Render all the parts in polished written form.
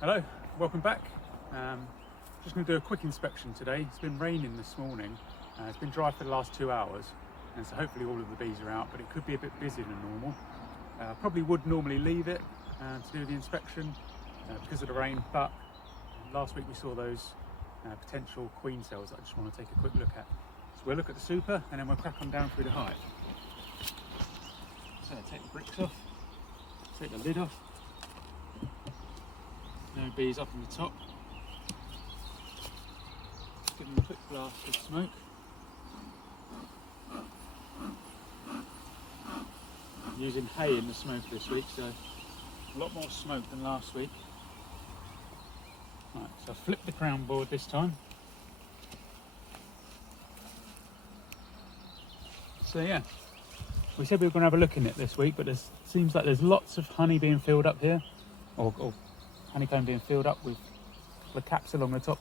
Hello, welcome back. Just going to do a quick inspection today. It's been raining this morning. It's been dry for the last 2 hours, and so hopefully all of the bees are out, but it could be a bit busier than normal. Probably would normally leave it to do the inspection because of the rain, but last week we saw those potential queen cells that I just want to take a quick look at. So we'll look at the super and then we'll crack on down through the hive. So take the bricks off, take the lid off. No bees up on the top. Give them a quick blast of smoke. I'm using hay in the smoke this week, so a lot more smoke than last week. Right, so I flipped the crown board this time. So yeah, we said we were going to have a look in it this week, but it seems like there's lots of honey being filled up here, or honeycomb being filled up with the caps along the top.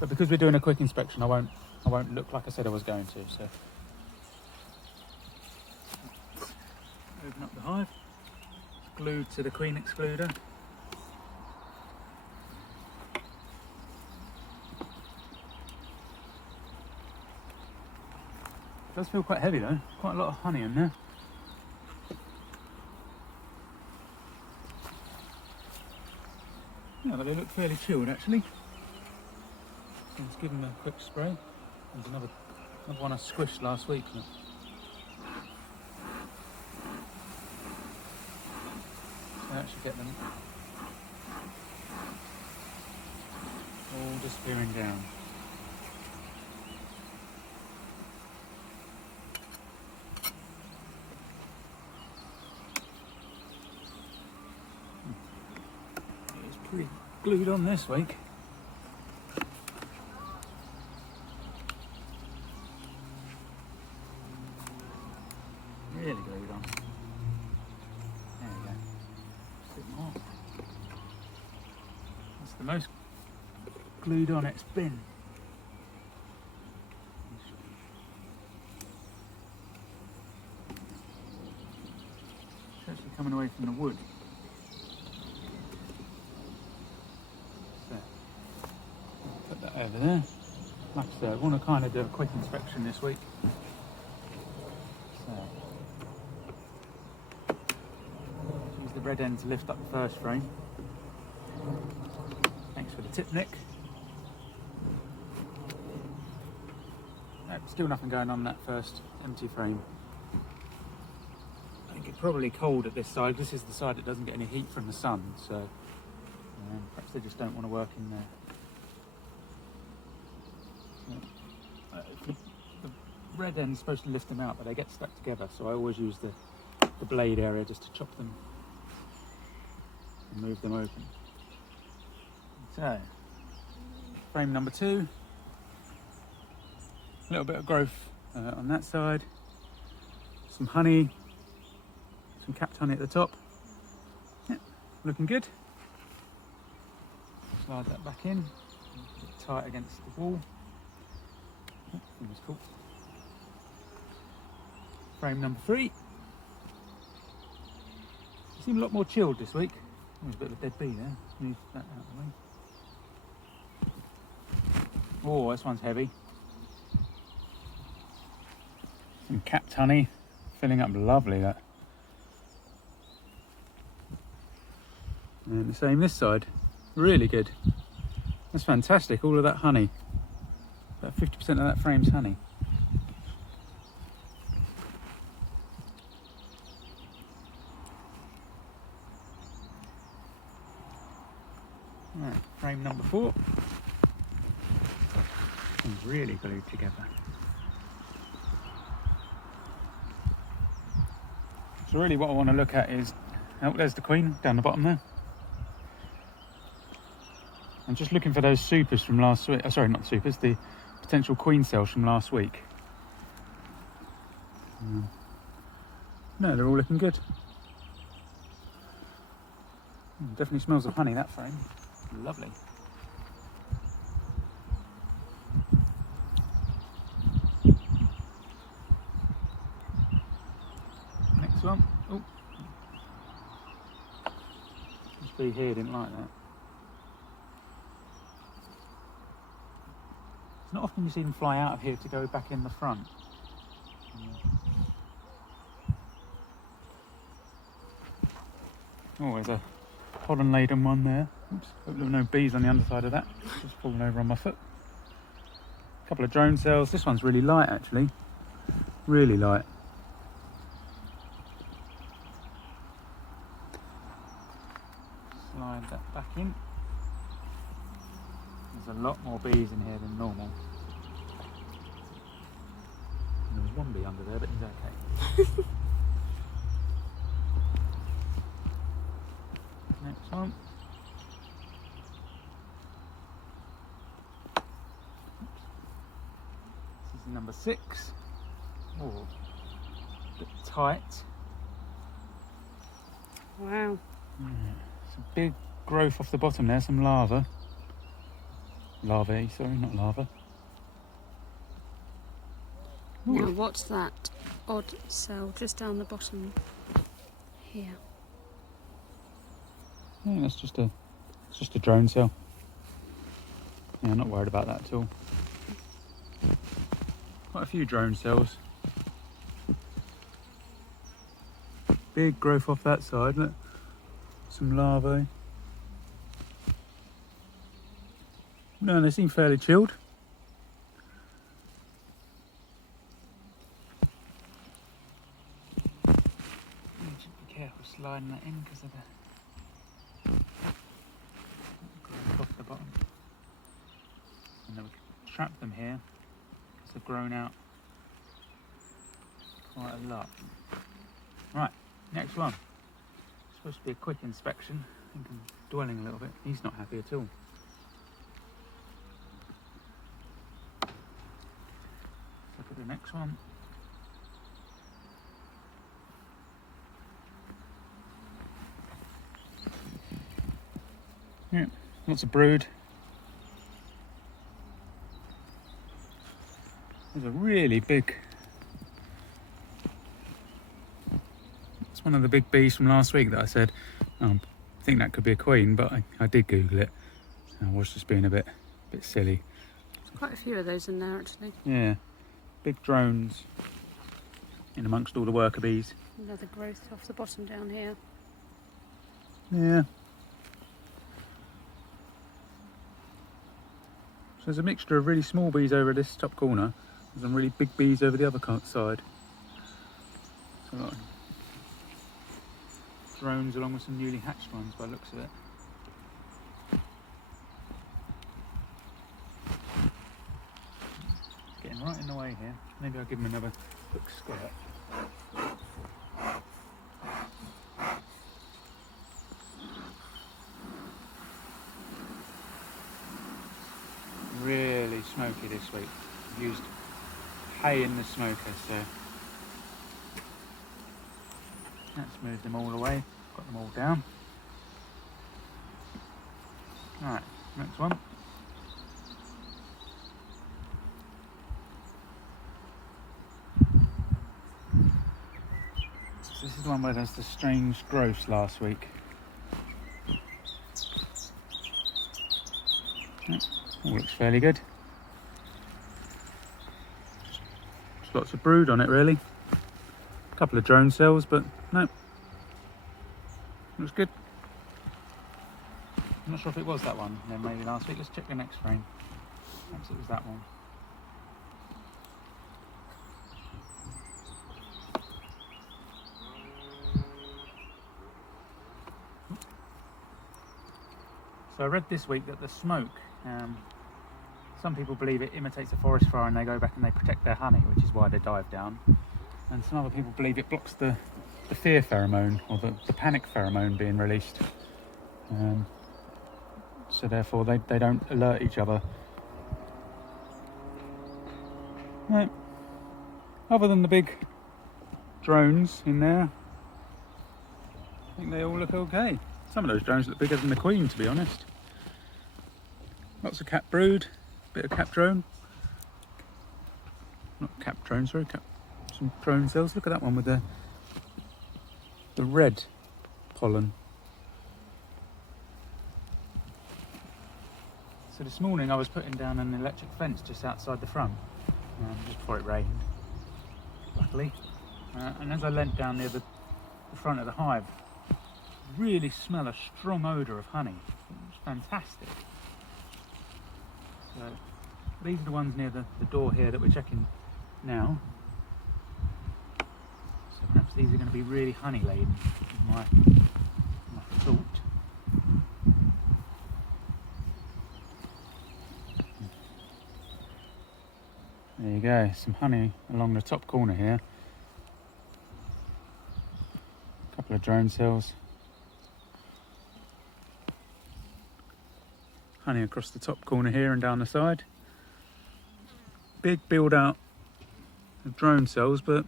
But because we're doing a quick inspection, I won't look like I said I was going to. So open up the hive. It's glued to the queen excluder. It does feel quite heavy though. Quite a lot of honey in there. Yeah, but they look fairly chilled actually. Let's give them a quick spray. There's another one I squished last week. Look. So that should get them all disappearing down. It's pretty glued on this week. Really glued on. There we go. A bit more. That's the most glued on it's been. It's actually coming away from the wood. So, put that over there. Like I said, I want to kind of do a quick inspection this week. So, use the red end to lift up the first frame. Thanks for the tip, Nick. Still nothing going on that first empty frame. I think it's probably cold at this side. This is the side that doesn't get any heat from the sun, so perhaps they just don't want to work in there. The red end's supposed to lift them out, but they get stuck together, so I always use the blade area just to chop them and move them open. So, frame number 2. A little bit of growth on that side, some honey, some capped honey at the top. Yeah, looking good. Slide that back in, get it tight against the wall. Oh, that was cool. Frame number 3. You seem a lot more chilled this week. There's a bit of a dead bee there. Move that out of the way. Oh, this one's heavy. Some capped honey, filling up lovely that. And the same this side, really good. That's fantastic, all of that honey. About 50% of that frame's honey. Right, frame number 4. It's really glued together. So really what I want to look at is, oh, there's the queen down the bottom there. I'm just looking for those supers from last week. Oh, sorry, not supers, the potential queen cells from last week. No, they're all looking good. Definitely smells of honey, that frame. Lovely. Next one. Oh, this bee here didn't like that. It's not often you see them fly out of here to go back in the front. Oh, there's a pollen laden one there. Oops, hope there were no bees on the underside of that. Just fallen over on my foot. A couple of drone cells. This one's really light actually. Really light. Slide that back in. There's a lot more bees in here than normal. There was one bee under there, but he's okay. Next one. This is number 6. Oh, a bit tight. Wow. Yeah, it's a big growth off the bottom there, some larvae. Larvae, sorry, not lava. Now what's that odd cell just down the bottom here? Yeah, that's just a drone cell. Yeah, I'm not worried about that at all. Quite a few drone cells. Big growth off that side, look. Some larvae. No, they seem fairly chilled. You should be careful sliding that in because of the growth off the bottom. And then we can trap them here because they've grown out quite a lot. Right, next one. It's supposed to be a quick inspection. I think I'm dwelling a little bit. He's not happy at all. Look at the next one. Yeah, lots of brood. There's a really big... It's one of the big bees from last week that I said, I think that could be a queen, but I did Google it. I was just being a bit silly. There's quite a few of those in there actually. Yeah, big drones in amongst all the worker bees. Another growth off the bottom down here. Yeah. So there's a mixture of really small bees over this top corner and some really big bees over the other side. So a lot of drones along with some newly hatched ones by the looks of it. It's getting right in the way here. Maybe I'll give them another quick skirt. Really smoky this week. I've used hay in the smoker, so that's moved them all away. Got them all down. Alright, next one. So this is the one where there's the strange growths last week. All looks fairly good. Just lots of brood on it really. A couple of drone cells, but no. Looks good. I'm not sure if it was that one, then maybe last week. Let's check the next frame. Perhaps it was that one. So I read this week that the smoke, some people believe it imitates a forest fire and they go back and they protect their honey, which is why they dive down. And some other people believe it blocks the fear pheromone, or the panic pheromone being released. So therefore they don't alert each other. Right. Other than the big drones in there, I think they all look okay. Some of those drones look bigger than the queen, to be honest. Lots of cap brood, bit of cap drone. Not cap drone, sorry, some drone cells. Look at that one with the red pollen. So this morning I was putting down an electric fence just outside the front, just before it rained, luckily. And as I leant down near the front of the hive, really smell a strong odour of honey. It was fantastic. So these are the ones near the door here that we're checking now. So perhaps these are going to be really honey laden, is my thought. There you go, some honey along the top corner here. A couple of drone cells. Honey across the top corner here and down the side. Big build out of drone cells, but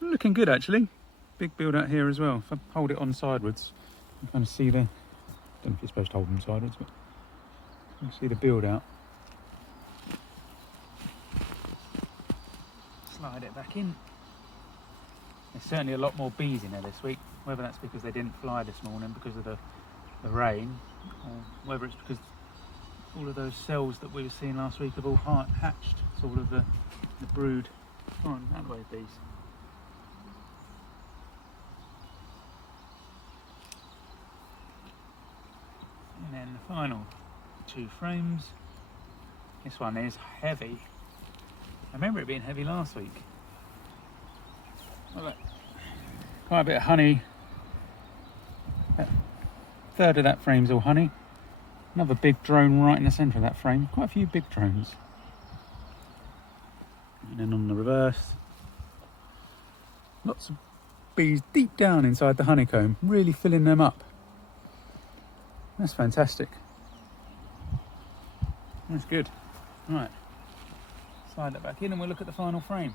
looking good actually. Big build out here as well. If I hold it on sideways, you kind of see the, I don't know if you're supposed to hold them sideways, but you can see the build out. Slide it back in. There's certainly a lot more bees in there this week, whether that's because they didn't fly this morning because of the rain, or whether it's because all of those cells that we were seeing last week have all hatched. It's all of the brood. Come on, out of the way, bees. And then the final 2 frames. This one is heavy. I remember it being heavy last week. Well, look, quite a bit of honey. A third of that frame's all honey. Another big drone right in the centre of that frame. Quite a few big drones. And then on the reverse, lots of bees deep down inside the honeycomb, really filling them up. That's fantastic. That's good. Right. Slide that back in and we'll look at the final frame.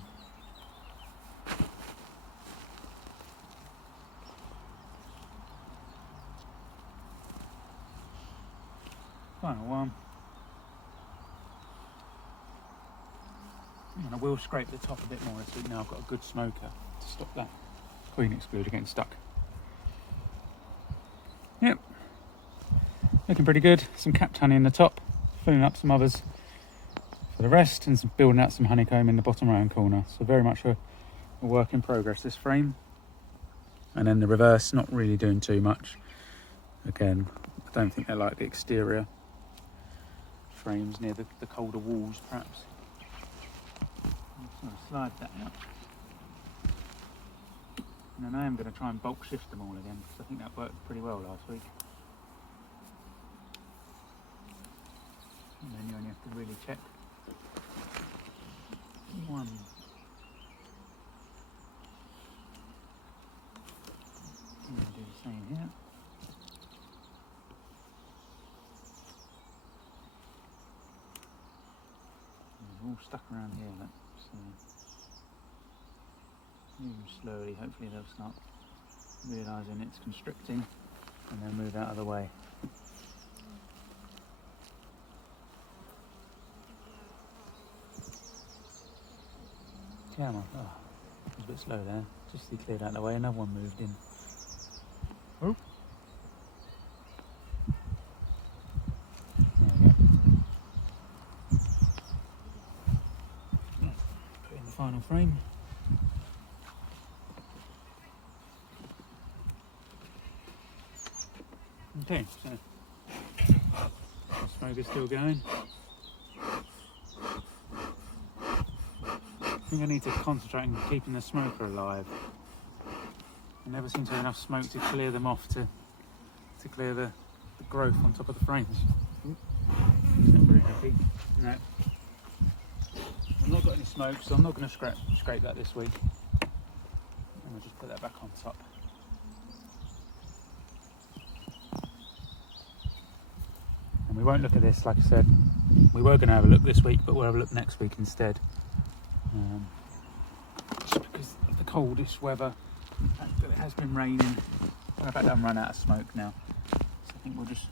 Final one. And I will scrape the top a bit more this week now I've got a good smoker to stop that queen excluder getting stuck. Yep. Looking pretty good. Some capped honey in the top, filling up some others for the rest, and building out some honeycomb in the bottom right hand corner. So very much a work in progress, this frame. And then the reverse, not really doing too much. Again, I don't think they like the exterior frames near the colder walls, perhaps. I'm just going to slide that out. And then I am going to try and bulk shift them all again, because I think that worked pretty well last week. And then you only have to really check one. I'm going to do the same here. They're all stuck around here, look. So move slowly, hopefully they'll start realising it's constricting and then move out of the way. Come on. Oh, I was a bit slow there. Just he cleared out of the way, another one moved in. Oh. There we go. Yeah. Put in the final frame. Okay, so the smoker's still going. I think I need to concentrate on keeping the smoker alive. I never seem to have enough smoke to clear them off to clear the growth on top of the frames. It's not very happy. No. I've not got any smoke, so I'm not going to scrape that this week. And I'll just put that back on top. And we won't look at this, like I said. We were going to have a look this week, but we'll have a look next week instead. Just because of the coldish weather, the fact that it has been raining. In fact, I'm run out of smoke now, so I think we'll just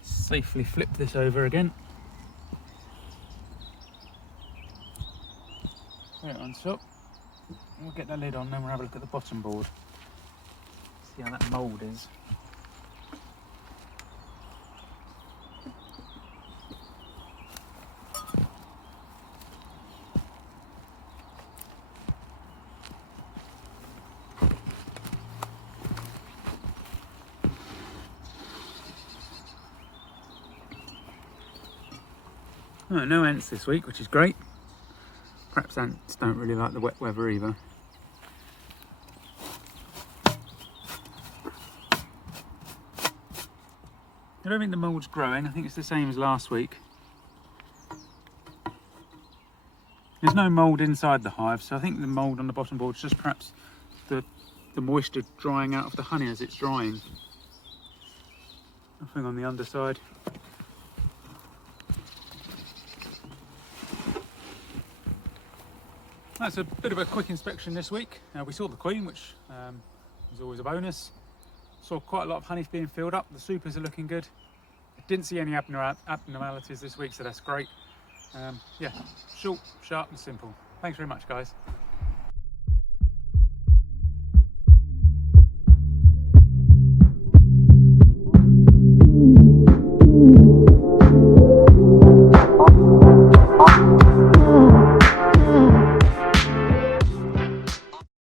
safely flip this over again. Put it on top. We'll get the lid on, then we'll have a look at the bottom board. See how that mould is. Oh, no ants this week, which is great. Perhaps ants don't really like the wet weather either. I don't think the mould's growing. I think it's the same as last week. There's no mould inside the hive, so I think the mould on the bottom board is just perhaps the moisture drying out of the honey as it's drying. Nothing on the underside. That's a bit of a quick inspection this week. We saw the queen, which is always a bonus. Saw quite a lot of honey being filled up. The supers are looking good. Didn't see any abnormalities this week, so that's great. Yeah, short, sharp and simple. Thanks very much, guys.